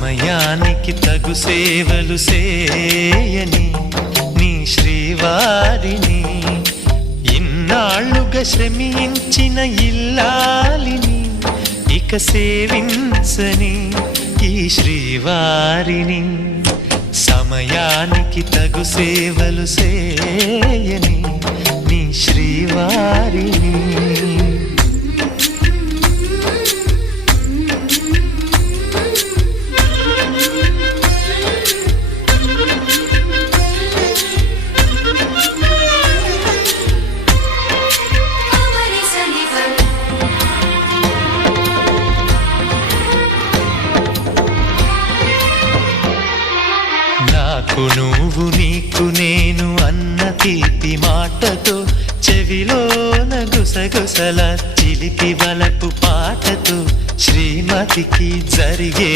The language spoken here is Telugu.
సమయానికి తగు సేవలు సేయని నీ శ్రీవారిని ఇన్నాళ్ళుగా శ్రమించిన ఇల్లాలిని ఇక సేవించని ఈ శ్రీవారిని సమయానికి తగు సేవలు సేయని నాకు నువ్వు నీకు నేను అన్న తీపి మాటతో చెవిలోన గుసగుసల చిలిపి వలపు పాటతో శ్రీమతికి జరిగే